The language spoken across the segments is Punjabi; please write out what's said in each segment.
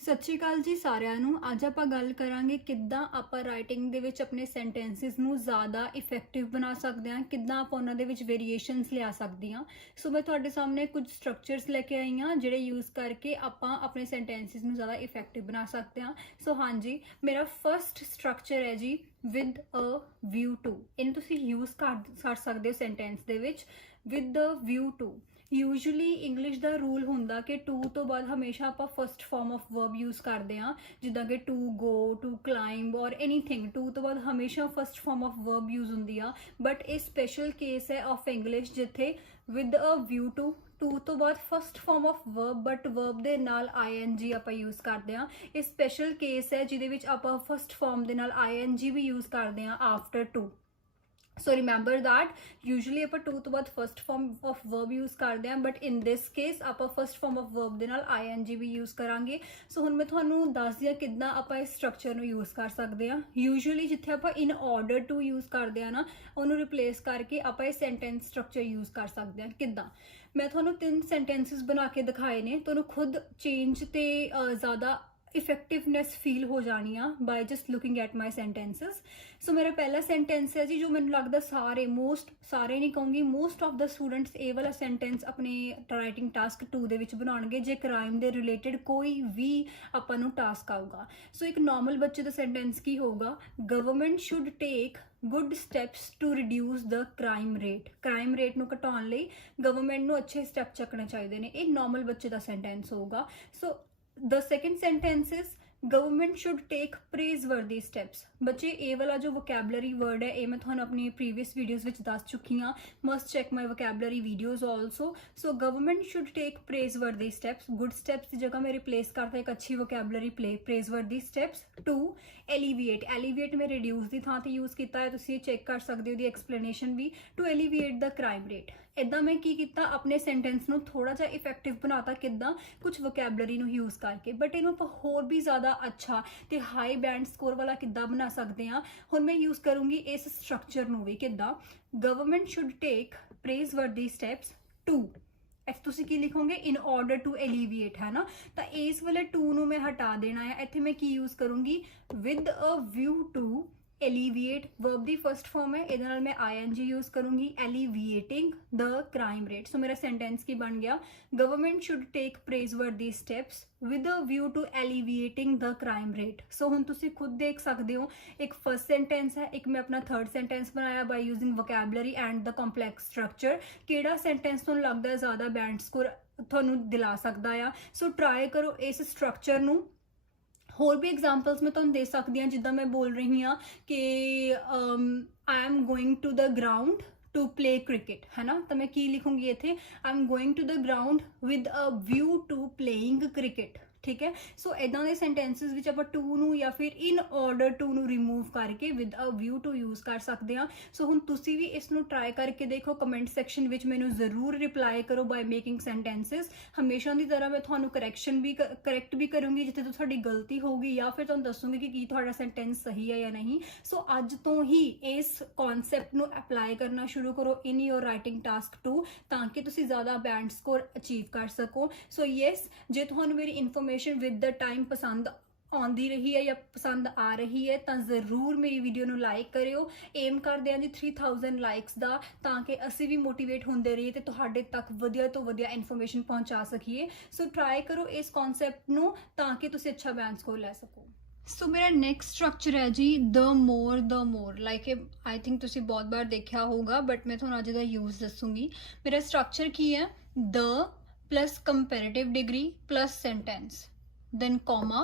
ਸਤਿ ਸ਼੍ਰੀ ਅਕਾਲ ਜੀ ਸਾਰਿਆਂ ਨੂੰ। ਅੱਜ ਆਪਾਂ ਗੱਲ ਕਰਾਂਗੇ ਕਿੱਦਾਂ ਆਪਾਂ ਰਾਈਟਿੰਗ ਦੇ ਵਿੱਚ ਆਪਣੇ ਸੈਂਟੈਂਸਸ ਨੂੰ ਜ਼ਿਆਦਾ ਇਫੈਕਟਿਵ ਬਣਾ ਸਕਦੇ ਹਾਂ, ਕਿੱਦਾਂ ਆਪਾਂ ਉਹਨਾਂ ਦੇ ਵਿੱਚ ਵੇਰੀਏਸ਼ਨਸ ਲਿਆ ਸਕਦੇ ਹਾਂ। ਸੋ ਮੈਂ ਤੁਹਾਡੇ ਸਾਹਮਣੇ ਕੁਝ ਸਟਰਕਚਰਸ ਲੈ ਕੇ ਆਈ ਹਾਂ ਜਿਹੜੇ ਯੂਜ਼ ਕਰਕੇ ਆਪਾਂ ਆਪਣੇ ਸੈਂਟੈਂਸਸ ਨੂੰ ਜ਼ਿਆਦਾ ਇਫੈਕਟਿਵ ਬਣਾ ਸਕਦੇ ਹਾਂ। ਸੋ ਹਾਂਜੀ, ਮੇਰਾ ਫਰਸਟ ਸਟਰਕਚਰ ਹੈ ਜੀ ਵਿਦ ਅ ਵਿਊ ਟੂ। ਇਹਨੂੰ ਤੁਸੀਂ ਯੂਜ਼ ਕਰ ਸਕਦੇ ਹੋ ਸੈਂਟੈਂਸ ਦੇ ਵਿੱਚ with the view to. Usually English ਦਾ ਰੂਲ ਹੁੰਦਾ ਕਿ ਟੂ ਤੋਂ ਬਾਅਦ ਹਮੇਸ਼ਾ ਆਪਾਂ first form of verb use ਕਰਦੇ ਹਾਂ, ਜਿੱਦਾਂ ਕਿ ਟੂ ਗੋ, ਟੂ ਕਲਾਈਂਬ ਔਰ ਐਨੀਥਿੰਗ। ਟੂ ਤੋਂ ਬਾਅਦ ਹਮੇਸ਼ਾ first form of verb use ਹੁੰਦੀ ਆ। ਬਟ ਇਹ ਸਪੈਸ਼ਲ ਕੇਸ ਹੈ ਆਫ ਇੰਗਲਿਸ਼ ਜਿੱਥੇ with a view to, to ਤੋਂ ਬਾਅਦ first form of verb but verb ਦੇ ਨਾਲ ਆਈਐਨਜੀ ਆਪਾਂ ਯੂਜ਼ ਕਰਦੇ ਹਾਂ। ਇਹ ਸਪੈਸ਼ਲ ਕੇਸ ਹੈ ਜਿਹਦੇ ਵਿੱਚ ਆਪਾਂ ਫਸਟ ਫਾਰਮ ਦੇ ਨਾਲ ਆਈਐਨਜੀ ਵੀ ਯੂਜ਼ ਕਰਦੇ ਹਾਂ after to. So remember that usually ਆਪਾਂ ਟੂ ਤੋਂ ਬਾਅਦ first form of verb use ਕਰਦੇ ਹਾਂ, ਬਟ ਇਨ ਦਿਸ ਕੇਸ ਆਪਾਂ ਫਸਟ ਫਾਰਮ ਆਫ ਵਰਬ ਦੇ ਨਾਲ ਆਈਐਨਜੀ ਵੀ ਯੂਜ਼ ਕਰਾਂਗੇ। ਸੋ ਹੁਣ ਮੈਂ ਤੁਹਾਨੂੰ ਦੱਸਦੀ ਹਾਂ ਕਿੱਦਾਂ ਆਪਾਂ ਇਸ ਸਟਰਕਚਰ ਨੂੰ ਯੂਜ਼ ਕਰ ਸਕਦੇ ਹਾਂ। ਯੂਜੂਲੀ ਜਿੱਥੇ ਆਪਾਂ ਇਨ ਆਰਡਰ ਟੂ ਯੂਜ਼ ਕਰਦੇ ਹਾਂ ਨਾ, ਉਹਨੂੰ ਰਿਪਲੇਸ ਕਰਕੇ ਆਪਾਂ ਇਹ ਸੈਂਟੈਂਸ ਸਟਰਕਚਰ ਯੂਜ਼ ਕਰ ਸਕਦੇ ਹਾਂ। ਕਿੱਦਾਂ? ਮੈਂ ਤੁਹਾਨੂੰ 3 ਸੈਂਟੈਂਸਿਸ ਬਣਾ ਕੇ ਦਿਖਾਏ ਨੇ, ਤੁਹਾਨੂੰ ਖੁਦ ਚੇਂਜ ਤੇ ਜ਼ਿਆਦਾ ਇਫੈਕਟਿਵਨੈਸ ਫੀਲ ਹੋ ਜਾਣੀ ਆ by just looking at my sentences. So ਮੇਰਾ ਪਹਿਲਾ ਸੈਂਟੈਂਸ ਹੈ ਜੀ ਜੋ ਮੈਨੂੰ ਲੱਗਦਾ ਸਾਰੇ ਨਹੀਂ ਕਹੂੰਗੀ, ਮੋਸਟ ਆਫ ਦਾ ਸਟੂਡੈਂਟਸ ਇਹ ਵਾਲਾ ਸੈਂਟੈਂਸ ਆਪਣੇ ਰਾਈਟਿੰਗ ਟਾਸਕ 2 ਦੇ ਵਿੱਚ ਬਣਾਉਣਗੇ ਜੇ ਕ੍ਰਾਈਮ ਦੇ ਰਿਲੇਟਡ ਕੋਈ ਵੀ ਆਪਾਂ ਨੂੰ ਟਾਸਕ ਆਊਗਾ। ਸੋ ਇੱਕ ਨਾਰਮਲ ਬੱਚੇ ਦਾ ਸੈਂਟੈਂਸ ਕੀ ਹੋਊਗਾ? Government should take good steps to reduce the crime rate. Crime rate ਨੂੰ ਘਟਾਉਣ ਲਈ ਗਵਰਨਮੈਂਟ ਨੂੰ ਅੱਛੇ ਸਟੈਪ ਚੱਕਣੇ ਚਾਹੀਦੇ ਨੇ। ਇਹ ਨਾਰਮਲ ਬੱਚੇ ਦਾ ਸੈਂਟੈਂਸ ਹੋਊਗਾ। ਸੋ the second sentence is government should take praiseworthy steps। ਬੱਚੇ ਇਹ ਵਾਲਾ ਜੋ vocabulary word ਹੈ ਇਹ ਮੈਂ ਤੁਹਾਨੂੰ ਆਪਣੀ previous videos ਵਿੱਚ ਦੱਸ ਚੁੱਕੀ ਹਾਂ। must check my vocabulary videos also। so government should take praiseworthy steps। good steps ਦੀ ਜਗ੍ਹਾ ਮੈਂ replace ਕਰਤਾ ਇੱਕ ਅੱਛੀ vocabulary praiseworthy steps to alleviate। alleviate ਮੈਂ reduce ਦੀ ਥਾਂ ਤੇ use ਕੀਤਾ ਹੈ, ਤੁਸੀਂ ਇਹ ਚੈੱਕ ਕਰ ਸਕਦੇ ਹੋ ਦੀ explanation we. to alleviate the crime rate। ਇੱਦਾਂ ਮੈਂ ਕੀ ਕੀਤਾ, ਆਪਣੇ ਸੈਂਟੈਂਸ ਨੂੰ ਥੋੜਾ ਜਿਹਾ ਇਫੈਕਟਿਵ ਬਣਾਤਾ। ਕਿੱਦਾਂ? ਕੁਝ vocabulary ਨੂੰ ਯੂਜ਼ ਕਰਕੇ। ਬਟ ਇਹਨੂੰ ਆਪਾਂ ਹੋਰ ਵੀ ਜ਼ਿਆਦਾ ਅੱਛਾ ਤੇ ਹਾਈ ਬੈਂਡ ਸਕੋਰ ਵਾਲਾ ਕਿੱਦਾਂ ਬਣਾ ਸਕਦੇ ਹਾਂ? ਹੁਣ ਮੈਂ ਯੂਜ਼ ਕਰੂੰਗੀ ਇਸ ਸਟਰਕਚਰ ਨੂੰ ਵੀ। ਕਿੱਦਾਂ? Government should take praiseworthy steps to. ਤੁਸੀਂ ਕੀ ਲਿਖੋਗੇ? ਇਨ ਆਰਡਰ ਟੂ ਐਲੀਵੀਏਟ, ਹੈ ਨਾ। ਤਾਂ ਇਸ ਵਾਲੇ ਟੂ ਨੂੰ ਮੈਂ ਹਟਾ ਦੇਣਾ ਹੈ। ਇੱਥੇ ਮੈਂ ਕੀ ਯੂਜ਼ ਕਰੂੰਗੀ? With a view to alleviate. Verb ਦੀ ਫਸਟ ਫਾਰਮ ਹੈ, ਇਹਦੇ ਨਾਲ ਮੈਂ ਆਈਐਨਜੀ ਯੂਜ਼ ਕਰੂੰਗੀ। ਐਲੀਵੀਏਟਿੰਗ ਦ ਕ੍ਰਾਈਮ ਰੇਟ। ਸੋ ਮੇਰਾ ਸੈਂਟੈਂਸ ਕੀ ਬਣ ਗਿਆ? Government should take praiseworthy steps with a view to alleviating the crime rate. So ਹੁਣ ਤੁਸੀਂ ਖੁਦ ਦੇਖ ਸਕਦੇ ਹੋ, ਇੱਕ ਫਸਟ ਸੈਂਟੈਂਸ ਹੈ, ਇੱਕ ਮੈਂ ਆਪਣਾ ਥਰਡ ਸੈਂਟੈਂਸ ਬਣਾਇਆ by using vocabulary and the complex structure. ਕਿਹੜਾ ਸੈਂਟੈਂਸ ਤੁਹਾਨੂੰ ਲੱਗਦਾ ਜ਼ਿਆਦਾ ਬੈਂਡ ਸਕੋਰ ਤੁਹਾਨੂੰ ਦਿਲਾ ਸਕਦਾ ਆ? ਸੋ ਟਰਾਈ ਕਰੋ ਇਸ ਸਟਰਕਚਰ ਨੂੰ। ਹੋਰ ਵੀ ਐਗਜ਼ਾਮਪਲਸ ਮੈਂ ਤੁਹਾਨੂੰ ਦੇ ਸਕਦੀ ਹਾਂ, ਜਿੱਦਾਂ ਮੈਂ ਬੋਲ ਰਹੀ ਹਾਂ ਕਿ I am going to the ground to play cricket, ਹੈ ਨਾ। ਤਾਂ ਮੈਂ ਕੀ ਲਿਖੂੰਗੀ ਇੱਥੇ? I am going to the ground with a view to playing cricket. ਠੀਕ ਹੈ। ਸੋ ਇੱਦਾਂ ਦੇ ਸੈਂਟੈਂਸਿਸ ਵਿੱਚ ਆਪਾਂ ਟੂ ਨੂੰ ਜਾਂ ਫਿਰ ਇਨ ਆਰਡਰ ਟੂ ਨੂੰ ਰਿਮੂਵ ਕਰਕੇ with a view to use ਕਰ ਸਕਦੇ ਹਾਂ। ਸੋ ਹੁਣ ਤੁਸੀਂ ਵੀ ਇਸ ਨੂੰ ਟਰਾਈ ਕਰਕੇ ਦੇਖੋ। ਕਮੈਂਟ ਸੈਕਸ਼ਨ ਵਿੱਚ ਮੈਨੂੰ ਜ਼ਰੂਰ ਰਿਪਲਾਈ ਕਰੋ ਬਾਈ ਮੇਕਿੰਗ ਸੈਂਟੈਂਸਿਸ। ਹਮੇਸ਼ਾ ਦੀ ਤਰ੍ਹਾਂ ਮੈਂ ਤੁਹਾਨੂੰ ਕਰੈਕਟ ਵੀ ਕਰੂੰਗੀ ਜਿੱਥੇ ਤੋਂ ਤੁਹਾਡੀ ਗਲਤੀ ਹੋਊਗੀ, ਜਾਂ ਫਿਰ ਤੁਹਾਨੂੰ ਦੱਸੂੰਗੀ ਕਿ ਕੀ ਤੁਹਾਡਾ ਸੈਂਟੈਂਸ ਸਹੀ ਹੈ ਜਾਂ ਨਹੀਂ। ਸੋ ਅੱਜ ਤੋਂ ਹੀ ਇਸ ਕਨਸੈਪਟ ਨੂੰ ਅਪਲਾਈ ਕਰਨਾ ਸ਼ੁਰੂ ਕਰੋ ਇਨ ਯੋਰ ਰਾਈਟਿੰਗ ਟਾਸਕ 2 ਤਾਂ ਕਿ ਤੁਸੀਂ ਜ਼ਿਆਦਾ ਬੈਂਡ ਸਕੋਰ ਅਚੀਵ ਕਰ ਸਕੋ। ਸੋ ਯੈਸ, ਜੇ ਤੁਹਾਨੂੰ ਮੇਰੀ ਇਨਫੋਰਮੇਸ਼ਨ ਵਿਦ ਦ ਟਾਈਮ ਪਸੰਦ ਆਉਂਦੀ ਰਹੀ ਹੈ ਜਾਂ ਪਸੰਦ ਆ ਰਹੀ ਹੈ ਤਾਂ ਜ਼ਰੂਰ ਮੇਰੀ ਵੀਡੀਓ ਨੂੰ ਲਾਈਕ ਕਰਿਓ। ਏਮ ਕਰਦੇ ਹਾਂ ਜੀ 3000 ਲਾਈਕਸ ਦਾ, ਤਾਂ ਕਿ ਅਸੀਂ ਵੀ ਮੋਟੀਵੇਟ ਹੁੰਦੇ ਰਹੀਏ ਤੇ ਤੁਹਾਡੇ ਤੱਕ ਵਧੀਆ ਤੋਂ ਵਧੀਆ ਇਨਫੋਰਮੇਸ਼ਨ ਪਹੁੰਚਾ ਸਕੀਏ। ਸੋ ਟਰਾਈ ਕਰੋ ਇਸ ਕਨਸੈਪਟ ਨੂੰ ਤਾਂ ਕਿ ਤੁਸੀਂ ਅੱਛਾ ਬੈਂਡ ਸਕੋਰ ਲੈ ਸਕੋ। ਸੋ ਮੇਰਾ ਨੈਕਸਟ ਸਟਰਕਚਰ ਹੈ ਜੀ ਦ ਮੋਰ। ਲਾਈਕ ਆਈ ਥਿੰਕ ਤੁਸੀਂ ਬਹੁਤ ਵਾਰ ਦੇਖਿਆ ਹੋਊਗਾ, ਬਟ ਮੈਂ ਤੁਹਾਨੂੰ ਅੱਜ ਦਾ ਯੂਜ਼ ਦੱਸੂੰਗੀ। ਮੇਰਾ ਸਟਰਕਚਰ ਕੀ ਹੈ? ਦ plus comparative degree plus sentence, then comma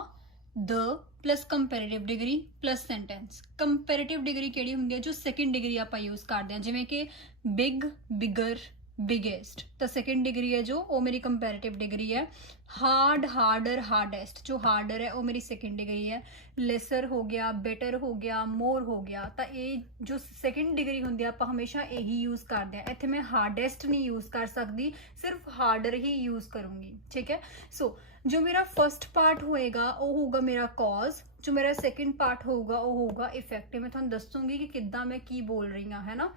the plus comparative degree plus sentence। comparative degree ਕਿਹੜੀ ਹੁੰਦੀ ਹੈ? ਜੋ ਸੈਕਿੰਡ ਡਿਗਰੀ ਆਪਾਂ ਯੂਜ਼ ਕਰਦੇ ਹਾਂ, ਜਿਵੇਂ ਕਿ ਬਿਗ, ਬਿਗਰ, ਬਿਗੇਸਟ। ਤਾਂ ਸੈਕਿੰਡ ਡਿਗਰੀ ਹੈ ਜੋ, ਉਹ ਮੇਰੀ ਕੰਪੈरेटिव ਡਿਗਰੀ ਹੈ। Hard, harder, hardest. ਜੋ ਹਾਰਡਰ ਹੈ ਉਹ ਮੇਰੀ ਸੈਕਿੰਡ ਡਿਗਰੀ ਹੈ। ਲੈਸਰ ਹੋ ਗਿਆ, ਬੈਟਰ ਹੋ ਗਿਆ, ਮੋਰ ਹੋ ਗਿਆ। ਤਾਂ ਇਹ ਜੋ ਸੈਕਿੰਡ ਡਿਗਰੀ ਹੁੰਦੀ ਆ ਆਪਾਂ ਹਮੇਸ਼ਾ ਇਹੀ ਯੂਜ਼ ਕਰਦੇ ਹਾਂ। ਇੱਥੇ ਮੈਂ ਹਾਰਡੈਸਟ ਨਹੀਂ ਯੂਜ਼ ਕਰ ਸਕਦੀ, ਸਿਰਫ ਹਾਰਡਰ ਹੀ ਯੂਜ਼ ਕਰੂੰਗੀ। ਠੀਕ ਹੈ। ਸੋ ਜੋ ਮੇਰਾ ਫਸਟ ਪਾਰਟ ਹੋਏਗਾ ਉਹ ਹੋਊਗਾ ਮੇਰਾ ਕੌਜ਼, ਜੋ ਮੇਰਾ ਸੈਕਿੰਡ ਪਾਰਟ ਹੋਊਗਾ ਉਹ ਹੋਊਗਾ ਇਫੈਕਟ। ਮੈਂ ਤੁਹਾਨੂੰ ਦੱਸੂੰਗੀ ਕਿ ਕਿੱਦਾਂ ਮੈਂ ਕੀ ਬੋਲ ਰਹੀ ਹਾਂ, ਹੈ ਨਾ।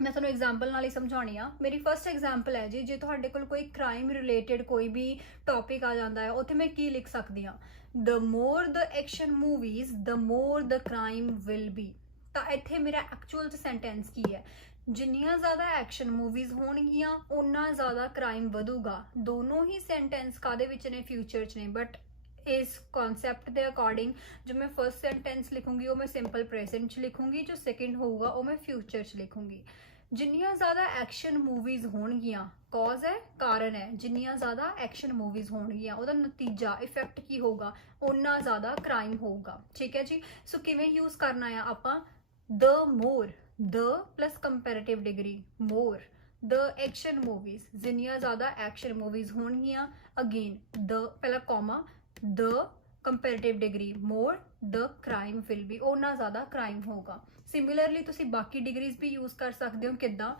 ਮੈਂ ਤੁਹਾਨੂੰ ਐਗਜ਼ਾਮਪਲ ਨਾਲ ਹੀ ਸਮਝਾਉਣੀ ਆ। ਮੇਰੀ ਫਰਸਟ ਐਗਜ਼ਾਮਪਲ ਹੈ ਜੀ, ਜੇ ਤੁਹਾਡੇ ਕੋਲ ਕੋਈ ਕ੍ਰਾਈਮ ਰਿਲੇਟਡ ਕੋਈ ਵੀ ਟੌਪਿਕ ਆ ਜਾਂਦਾ ਹੈ, ਉੱਥੇ ਮੈਂ ਕੀ ਲਿਖ ਸਕਦੀ ਹਾਂ, the more the action movies the more the crime will be. ਤਾਂ ਇੱਥੇ ਮੇਰਾ ਐਕਚੁਅਲ 'ਚ ਸੈਂਟੈਂਸ ਕੀ ਹੈ, ਜਿੰਨੀਆਂ ਜ਼ਿਆਦਾ ਐਕਸ਼ਨ ਮੂਵੀਜ਼ ਹੋਣਗੀਆਂ ਓਨਾ ਜ਼ਿਆਦਾ ਕ੍ਰਾਈਮ ਵਧੂਗਾ। ਦੋਨੋਂ ਹੀ ਸੈਂਟੈਂਸ ਕਾਦੇ ਵਿੱਚ ਨੇ, ਫਿਊਚਰ 'ਚ ਨੇ, ਬਟ ਇਸ ਕॉन्सेप्ट ਦੇ ਅਕੋਰਡਿੰਗ ਜੋ ਮੈਂ ਫਰਸਟ ਸੈਂਟੈਂਸ ਲਿਖੂੰਗੀ ਉਹ ਮੈਂ ਸਿੰਪਲ ਪ੍ਰੈਜ਼ੈਂਟ 'ਚ ਲਿਖੂੰਗੀ, ਜੋ ਸੈਕਿੰਡ ਹੋਊਗਾ ਉਹ ਮੈਂ ਫਿਊਚਰ 'ਚ ਲਿਖੂੰਗੀ। ਜਿੰਨੀਆਂ ਜ਼ਿਆਦਾ ਐਕਸ਼ਨ ਮੂਵੀਜ਼ ਹੋਣਗੀਆਂ, ਕੌਜ਼ ਹੈ, ਕਾਰਨ ਹੈ, ਜਿੰਨੀਆਂ ਜ਼ਿਆਦਾ ਐਕਸ਼ਨ ਮੂਵੀਜ਼ ਹੋਣਗੀਆਂ ਉਹਦਾ ਨਤੀਜਾ ਇਫੈਕਟ ਕੀ ਹੋਊਗਾ, ਓਨਾ ਜ਼ਿਆਦਾ ਕ੍ਰਾਈਮ ਹੋਊਗਾ। ਠੀਕ ਹੈ ਜੀ। ਸੋ ਕਿਵੇਂ ਯੂਜ਼ ਕਰਨਾ ਆ ਆਪਾਂ, the more, the plus comparative degree, more the action movies, ਜਿੰਨੀਆਂ ਜ਼ਿਆਦਾ ਐਕਸ਼ਨ ਮੂਵੀਜ਼ ਹੋਣਗੀਆਂ, ਅਗੇਨ ਦ ਪਹਿਲਾ comma, the comparative degree more the crime will be, ਉਹਨਾਂ ਜ਼ਿਆਦਾ ਕ੍ਰਾਈਮ ਹੋਊਗਾ। ਸਿਮਿਲਰਲੀ ਤੁਸੀਂ ਬਾਕੀ ਡਿਗਰੀਜ਼ ਵੀ ਯੂਜ਼ ਕਰ ਸਕਦੇ ਹੋ। ਕਿੱਦਾਂ,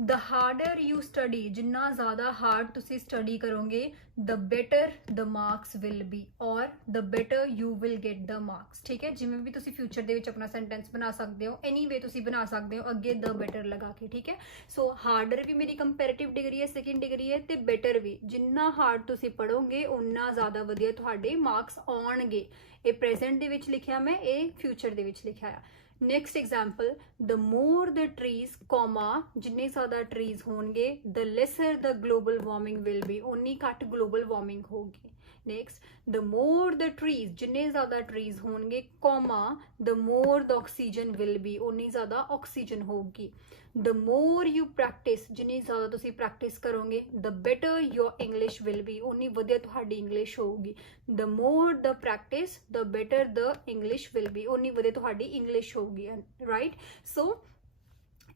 ਦ ਹਾਰਡਰ ਯੂ ਸਟੱਡੀ, ਜਿੰਨਾ ਜ਼ਿਆਦਾ ਹਾਰਡ ਤੁਸੀਂ ਸਟੱਡੀ ਕਰੋਗੇ, the better the marks will be, or the better you will get the marks. ਠੀਕ ਹੈ, ਜਿਵੇਂ ਵੀ ਤੁਸੀਂ ਫਿਊਚਰ ਦੇ ਵਿੱਚ ਆਪਣਾ ਸੈਂਟੈਂਸ ਬਣਾ ਸਕਦੇ ਹੋ, ਐਨੀ ਵੇ ਤੁਸੀਂ ਬਣਾ ਸਕਦੇ ਹੋ ਅੱਗੇ ਦ ਬੈਟਰ ਲਗਾ ਕੇ। ਠੀਕ ਹੈ, ਸੋ ਹਾਰਡਰ ਵੀ ਮੇਰੀ ਕੰਪੈरेटिव ਡਿਗਰੀ ਹੈ, ਸੈਕਿੰਡ ਡਿਗਰੀ ਹੈ, ਤੇ ਬੈਟਰ ਵੀ, ਜਿੰਨਾ ਹਾਰਡ ਤੁਸੀਂ ਪੜੋਗੇ ਉਨਾ ਜ਼ਿਆਦਾ ਵਧੀਆ ਤੁਹਾਡੇ ਮਾਰਕਸ ਆਉਣਗੇ। ਇਹ ਪ੍ਰੈਜ਼ੈਂਟ ਦੇ ਵਿੱਚ ਲਿਖਿਆ ਮੈਂ, ਇਹ ਫਿਊਚਰ ਦੇ ਵਿੱਚ ਲਿਖਿਆ ਆ। Next example, the more the trees, comma, ਜਿੰਨੇ ਜ਼ਿਆਦਾ ਟਰੀਜ਼ ਹੋਣਗੇ, the lesser the global warming will be, ਉਨੀ ਘੱਟ ਗਲੋਬਲ ਵਾਰਮਿੰਗ ਹੋਗੀ। Next, the more the trees, ਜਿੰਨੇ ਜ਼ਿਆਦਾ ਟਰੀਜ਼ ਹੋਣਗੇ, comma, the more the oxygen will be, ਉਨੀ ਜ਼ਿਆਦਾ ਆਕਸੀਜਨ ਹੋਊਗੀ। ਦ ਮੋਰ ਯੂ ਪ੍ਰੈਕਟਿਸ, ਜਿੰਨੀ ਜ਼ਿਆਦਾ ਤੁਸੀਂ ਪ੍ਰੈਕਟਿਸ ਕਰੋਗੇ, the better your English will be, ਉਨੀ ਵਧੀਆ ਤੁਹਾਡੀ ਇੰਗਲਿਸ਼ ਹੋਊਗੀ। The more the practice the better the English will be, ਉਨੀ ਵਧੀਆ ਤੁਹਾਡੀ ਇੰਗਲਿਸ਼ ਹੋਊਗੀ। ਰਾਈਟ, ਸੋ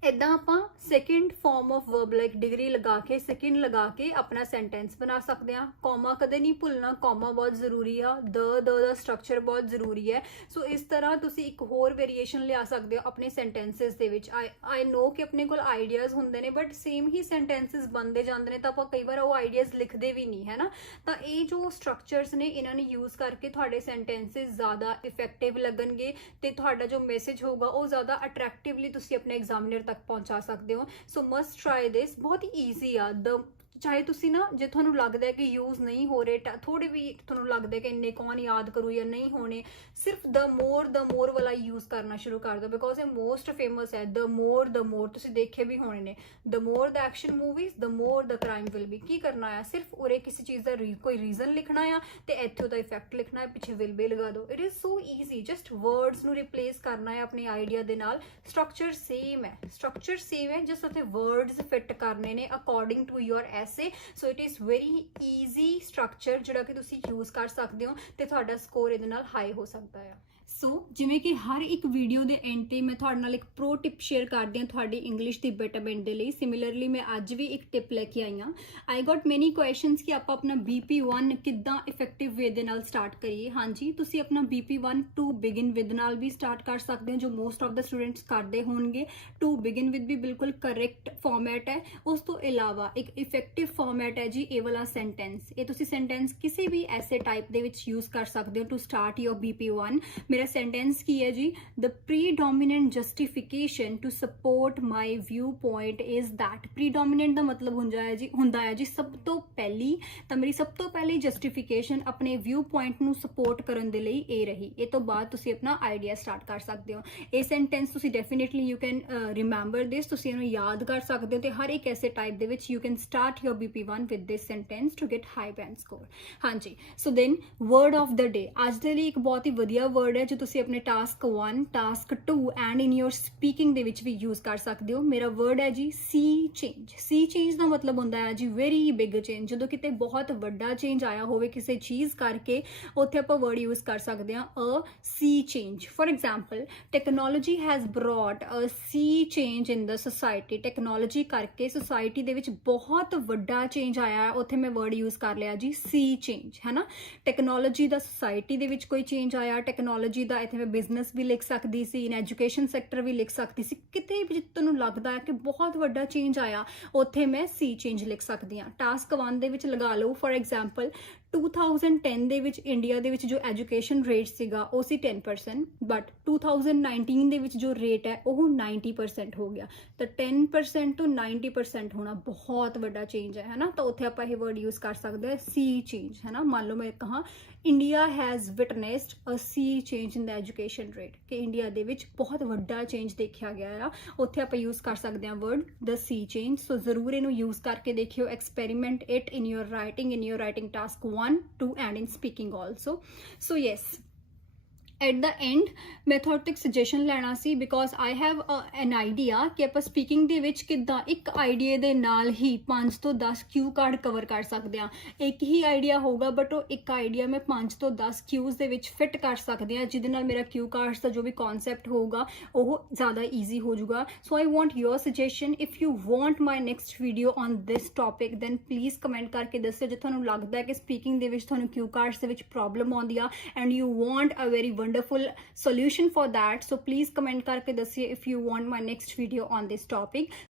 ਇਦਾਂ ਆਪਾਂ second form of verb like degree ਲਗਾ ਕੇ, ਸੈਕਿੰਡ ਲਗਾ ਕੇ ਆਪਣਾ ਸੈਂਟੈਂਸ ਬਣਾ ਸਕਦੇ ਹਾਂ। ਕੌਮਾ ਕਦੇ ਨਹੀਂ ਭੁੱਲਣਾ, ਕੌਮਾ ਬਹੁਤ ਜ਼ਰੂਰੀ ਆ, ਦ ਦਾ ਸਟਰਕਚਰ ਬਹੁਤ ਜ਼ਰੂਰੀ ਹੈ। ਸੋ ਇਸ ਤਰ੍ਹਾਂ ਤੁਸੀਂ ਇੱਕ ਹੋਰ ਵੇਰੀਏਸ਼ਨ ਲਿਆ ਸਕਦੇ ਹੋ ਆਪਣੇ ਸੈਂਟੈਂਸਸ ਦੇ ਵਿੱਚ। ਆਈ ਨੋ ਕਿ ਆਪਣੇ ਕੋਲ ਆਈਡੀਆਜ਼ ਹੁੰਦੇ ਨੇ, ਬਟ ਸੇਮ ਹੀ ਸੈਂਟੈਂਸਸ ਬਣਦੇ ਜਾਂਦੇ ਨੇ, ਤਾਂ ਆਪਾਂ ਕਈ ਵਾਰ ਉਹ ਆਈਡੀਆਜ਼ ਲਿਖਦੇ ਵੀ ਨਹੀਂ ਹੈ ਨਾ। ਤਾਂ ਇਹ ਜੋ ਸਟਰਕਚਰਸ ਨੇ, ਇਹਨਾਂ ਨੇ ਯੂਜ਼ ਕਰਕੇ ਤੁਹਾਡੇ ਸੈਂਟੈਂਸਸ ਜ਼ਿਆਦਾ ਇਫੈਕਟਿਵ ਲੱਗਣਗੇ, ਤੇ ਤੁਹਾਡਾ ਜੋ ਮੈਸੇਜ ਹੋਊਗਾ ਉਹ ਜ਼ਿਆਦਾ ਅਟਰੈਕਟਿਵਲੀ ਤੁਸੀਂ ਆਪਣੇ ਐਗਜ਼ਾਮੀਨਰ ਤੱਕ ਪਹੁੰਚਾ ਸਕਦੇ ਹੋ। ਸੋ ਮਸਟ ਟਰਾਈ ਦਿਸ, ਬਹੁਤ ਹੀ ਈਜ਼ੀ ਆ। ਚਾਹੇ ਤੁਸੀਂ ਨਾ, ਜੇ ਤੁਹਾਨੂੰ ਲੱਗਦਾ ਹੈ ਕਿ ਯੂਜ਼ ਨਹੀਂ ਹੋ ਰਹੇ, ਥੋੜੇ ਵੀ ਤੁਹਾਨੂੰ ਲੱਗਦਾ ਕਿ ਇੰਨੇ ਕੌਣ ਯਾਦ ਕਰੂ ਜਾਂ ਨਹੀਂ ਹੋਣੇ, ਸਿਰਫ ਦ ਮੋਰ ਵਾਲਾ ਯੂਜ਼ ਕਰਨਾ ਸ਼ੁਰੂ ਕਰ ਦਿਓ, ਬਿਕੋਜ਼ ਇਹ ਮੋਸਟ ਫੇਮਸ ਹੈ। ਦ ਮੋਰ ਤੁਸੀਂ ਦੇਖੇ ਵੀ ਹੋਣੇ ਨੇ, the more the action movies the more the crime will be. ਕੀ ਕਰਨਾ ਆ, ਸਿਰਫ ਉਰੇ ਕਿਸੇ ਚੀਜ਼ ਦਾ ਕੋਈ ਰੀਜ਼ਨ ਲਿਖਣਾ ਆ, ਤੇ ਇੱਥੇ ਉਹਦਾ ਇਫੈਕਟ ਲਿਖਣਾ ਹੈ, ਪਿੱਛੇ ਵਿਲ ਬੀ ਲਗਾ ਦਿਓ। It is so easy, just words ਨੂੰ ਰਿਪਲੇਸ ਕਰਨਾ ਹੈ ਆਪਣੇ ਆਈਡੀਆ ਦੇ ਨਾਲ। ਸਟਰਕਚਰ ਸੇਮ ਹੈ, ਜਸਟ ਉੱਥੇ ਵਰਡਸ ਫਿੱਟ ਕਰਨੇ ਨੇ ਅਕੋਰਡਿੰਗ ਟੂ ਯੋਰ ਐਸੇ। So it is very easy structure ਜਿਹੜਾ ਕਿ ਤੁਸੀਂ ਯੂਜ਼ ਕਰ ਸਕਦੇ ਹੋ, ਤੇ ਤੁਹਾਡਾ ਸਕੋਰ ਇਹਦੇ ਨਾਲ ਹਾਈ ਹੋ ਸਕਦਾ ਹੈ। ਸੋ ਜਿਵੇਂ ਕਿ ਹਰ ਇੱਕ ਵੀਡੀਓ ਦੇ ਐਂਡ ਤੇ ਮੈਂ ਤੁਹਾਡੇ ਨਾਲ ਇੱਕ ਪ੍ਰੋ ਟਿਪ ਸ਼ੇਅਰ ਕਰਦੀ ਹਾਂ ਤੁਹਾਡੀ ਇੰਗਲਿਸ਼ ਦੀ ਬੈਟਰਮੈਂਟ ਦੇ ਲਈ। ਸਿਮਿਲਰਲੀ ਮੈਂ ਅੱਜ ਵੀ ਇੱਕ ਟਿਪ ਲੈ ਕੇ ਆਈ ਹਾਂ। ਆਈ ਗੋਟ ਮੈਨੀ ਕੁਐਸਚਨਸ ਕਿ ਆਪਾਂ ਆਪਣਾ BP1 ਕਿੱਦਾਂ ਇਫੈਕਟਿਵ ਵੇ ਦੇ ਨਾਲ ਸਟਾਰਟ ਕਰੀਏ। ਹਾਂਜੀ, ਤੁਸੀਂ ਆਪਣਾ BP1 ਟੂ ਬਿਗਿਨ ਵਿਦ ਨਾਲ ਵੀ ਸਟਾਰਟ ਕਰ ਸਕਦੇ ਹੋ, ਜੋ ਮੋਸਟ ਆਫ ਦਾ ਸਟੂਡੈਂਟਸ ਕਰਦੇ ਹੋਣਗੇ। ਟੂ ਬਿਗਿਨ ਵਿਦ ਵੀ ਬਿਲਕੁਲ ਕਰੈਕਟ ਫਾਰਮੈਟ ਹੈ। ਉਸ ਤੋਂ ਇਲਾਵਾ ਇੱਕ ਇਫੈਕਟਿਵ ਫਾਰਮੈਟ ਹੈ ਜੀ ਇਹ ਵਾਲਾ ਸੈਂਟੈਂਸ। ਇਹ ਤੁਸੀਂ ਸੈਂਟੈਂਸ ਕਿਸੇ ਵੀ ਐਸੇ ਟਾਈਪ ਦੇ ਵਿੱਚ ਯੂਜ਼ ਕਰ ਸਕਦੇ ਹੋ ਟੂ ਸਟਾਰਟ ਯੋਰ BP1। ਮੇਰਾ ਸੈਂਟੈਂਸ ਕੀ ਹੈ ਜੀ, the predominant justification to support my view point is that. Predominant ਦਾ ਮਤਲਬ ਹੁੰਦਾ ਹੈ ਜੀ ਸਭ ਤੋਂ ਪਹਿਲੀ। ਤਾਂ ਮੇਰੀ ਸਭ ਤੋਂ ਪਹਿਲੀ ਜਸਟੀਫਿਕੇਸ਼ਨ ਆਪਣੇ ਵਿਊ ਪੁਆਇੰਟ ਨੂੰ ਸਪੋਰਟ ਕਰਨ ਦੇ ਲਈ ਇਹ ਰਹੀ। ਇਹ ਤੋਂ ਬਾਅਦ ਤੁਸੀਂ ਆਪਣਾ ਆਈਡੀਆ ਸਟਾਰਟ ਕਰ ਸਕਦੇ ਹੋ। ਇਹ ਸੈਂਟੈਂਸ ਤੁਸੀਂ ਡੈਫੀਨੇਟਲੀ ਯੂ ਕੈਨ ਰਿਮੈਂਬਰ ਦਿਸ, ਤੁਸੀਂ ਇਹਨੂੰ ਯਾਦ ਕਰ ਸਕਦੇ ਹੋ, ਤੇ ਹਰ ਇੱਕ ਐਸੇ ਟਾਈਪ ਦੇ ਵਿੱਚ you can start your BP1 with this sentence to get high band score. ਹਾਂਜੀ, so then word of the day ਅੱਜ ਦੇ ਲਈ ਇੱਕ ਬਹੁਤ ਹੀ ਵਧੀਆ ਵਰਡ ਹੈ ਜੋ ਤੁਸੀਂ ਆਪਣੇ task 1, task 2 and in your speaking ਦੇ ਵਿੱਚ ਵੀ ਯੂਜ਼ ਕਰ ਸਕਦੇ ਹੋ। ਮੇਰਾ ਵਰਡ ਹੈ ਜੀ ਸੀ ਚੇਂਜ। ਸੀ ਚੇਂਜ ਦਾ ਮਤਲਬ ਹੁੰਦਾ ਹੈ ਜੀ ਵੈਰੀ ਬਿਗ ਚੇਂਜ। ਜਦੋਂ ਕਿਤੇ ਬਹੁਤ ਵੱਡਾ ਚੇਂਜ ਆਇਆ ਹੋਵੇ ਕਿਸੇ ਚੀਜ਼ ਕਰਕੇ, ਉੱਥੇ ਆਪਾਂ ਵਰਡ ਯੂਜ਼ ਕਰ ਸਕਦੇ ਹਾਂ a sea change. For example, technology has brought a sea change in the society. Technology ਕਰਕੇ ਸੋਸਾਇਟੀ ਦੇ ਵਿੱਚ ਬਹੁਤ ਵੱਡਾ ਚੇਂਜ ਆਇਆ ਹੈ, ਉੱਥੇ ਮੈਂ ਵਰਡ ਯੂਜ਼ ਕਰ ਲਿਆ ਜੀ ਸੀ ਚੇਂਜ, ਹੈ ਨਾ। ਟੈਕਨੋਲੋਜੀ ਦਾ ਸੋਸਾਇਟੀ ਦੇ ਵਿੱਚ ਕੋਈ ਚੇਂਜ ਆਇਆ, ਟੈਕਨੋਲੋਜੀ ਮਰਜ਼ੀ ਦਾ, ਇੱਥੇ ਮੈਂ ਬਿਜ਼ਨਸ ਵੀ ਲਿਖ ਸਕਦੀ ਸੀ, ਇਨ ਐਜੂਕੇਸ਼ਨ ਸੈਕਟਰ ਵੀ ਲਿਖ ਸਕਦੀ ਸੀ, ਕਿਤੇ ਵੀ ਜਿੱਥੇ ਤੁਹਾਨੂੰ ਲੱਗਦਾ ਹੈ ਕਿ ਬਹੁਤ ਵੱਡਾ ਚੇਂਜ ਆਇਆ ਉੱਥੇ ਮੈਂ ਸੀ ਚੇਂਜ ਲਿਖ ਸਕਦੀ ਹਾਂ। ਟਾਸਕ 1 ਦੇ ਵਿੱਚ ਲਗਾ ਲਓ ਫॉर ਐਗਜ਼ਾਮਪਲ 2010 ਦੇ ਵਿੱਚ ਇੰਡੀਆ ਦੇ ਵਿੱਚ ਜੋ ਐਜੂਕੇਸ਼ਨ ਰੇਟ ਸੀਗਾ ਉਹ ਸੀ 10%, ਬਟ 2019 ਦੇ ਵਿੱਚ ਜੋ ਰੇਟ ਹੈ ਉਹ 90% ਹੋ ਗਿਆ। ਤਾਂ 10% ਤੋਂ 90% ਹੋਣਾ ਬਹੁਤ ਵੱਡਾ ਚੇਂਜ ਹੈ ਨਾ। ਤਾਂ ਉੱਥੇ ਆਪਾਂ ਇਹ ਵਰਡ ਯੂਜ਼ ਕਰ ਸਕਦੇ ਹਾਂ ਸੀ ਚੇਂਜ, ਹੈ ਨਾ। ਮੰਨ ਲਓ ਮੈਂ ਕਹਾਂ India has witnessed a sea change in the education rate, ਕਿ ਇੰਡੀਆ ਦੇ ਵਿੱਚ ਬਹੁਤ ਵੱਡਾ ਚੇਂਜ ਦੇਖਿਆ ਗਿਆ ਆ, ਉੱਥੇ ਆਪਾਂ ਯੂਜ਼ ਕਰ ਸਕਦੇ ਹਾਂ ਵਰਡ ਦ ਸੀ ਚੇਂਜ। ਸੋ ਜ਼ਰੂਰ ਇਹਨੂੰ ਯੂਜ਼ ਕਰਕੇ ਦੇਖਿਓ, experiment it in your writing task 1, 2 and in speaking also. So yes, at the end ਮੈਂ ਤੁਹਾਡੇ ਤੋਂ ਇੱਕ ਸੁਜੈਸ਼ਨ ਲੈਣਾ ਸੀ, because I have an idea ਕਿ ਆਪਾਂ ਸਪੀਕਿੰਗ ਦੇ ਵਿੱਚ ਕਿੱਦਾਂ ਇੱਕ ਆਈਡੀਆ ਦੇ ਨਾਲ ਹੀ 5 ਤੋਂ 10 ਕਿਊ ਕਾਰਡ ਕਵਰ ਕਰ ਸਕਦੇ ਹਾਂ। ਇੱਕ ਹੀ ਆਈਡੀਆ ਹੋਊਗਾ ਬਟ ਉਹ ਇੱਕ ਆਈਡੀਆ ਮੈਂ 5 ਤੋਂ 10 ਕਿਊਜ਼ ਦੇ ਵਿੱਚ ਫਿੱਟ ਕਰ ਸਕਦੇ ਹਾਂ, ਜਿਹਦੇ ਨਾਲ ਮੇਰਾ ਕਿਊ ਕਾਰਡਸ ਦਾ ਜੋ ਵੀ ਕਨਸੈਪਟ ਹੋਊਗਾ ਉਹ ਜ਼ਿਆਦਾ ਈਜ਼ੀ ਹੋ ਜਾਊਗਾ। So I want your suggestion. If you want my next video on this topic then please comment ਕਰਕੇ ਦੱਸਿਓ ਜੇ ਤੁਹਾਨੂੰ ਲੱਗਦਾ ਹੈ ਕਿ ਸਪੀਕਿੰਗ ਦੇ ਵਿੱਚ ਤੁਹਾਨੂੰ ਕਿਊ ਕਾਰਡਸ ਦੇ ਵਿੱਚ ਪ੍ਰੋਬਲਮ ਆਉਂਦੀ ਆ and you want a very wonderful solution for that. So please comment karke dassiye if you want my next video on this topic.